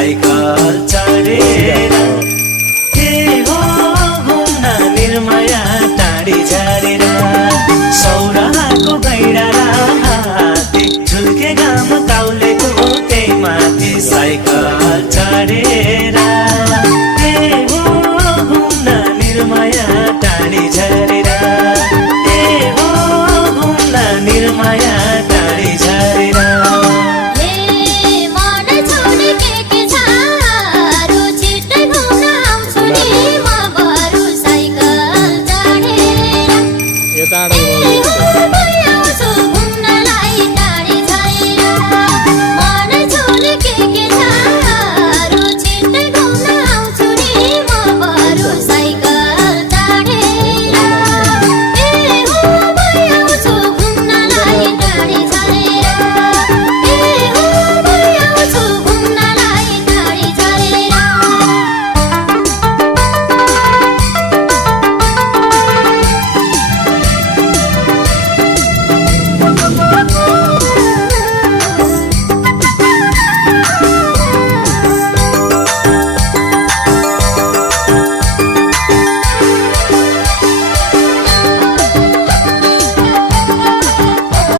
cycle चढेर के हो घुम्न निर्मया टाढी झरेर सौराको गैडा हाते झुल्के घाम काउलेको त्यही माथि साइकल चढेर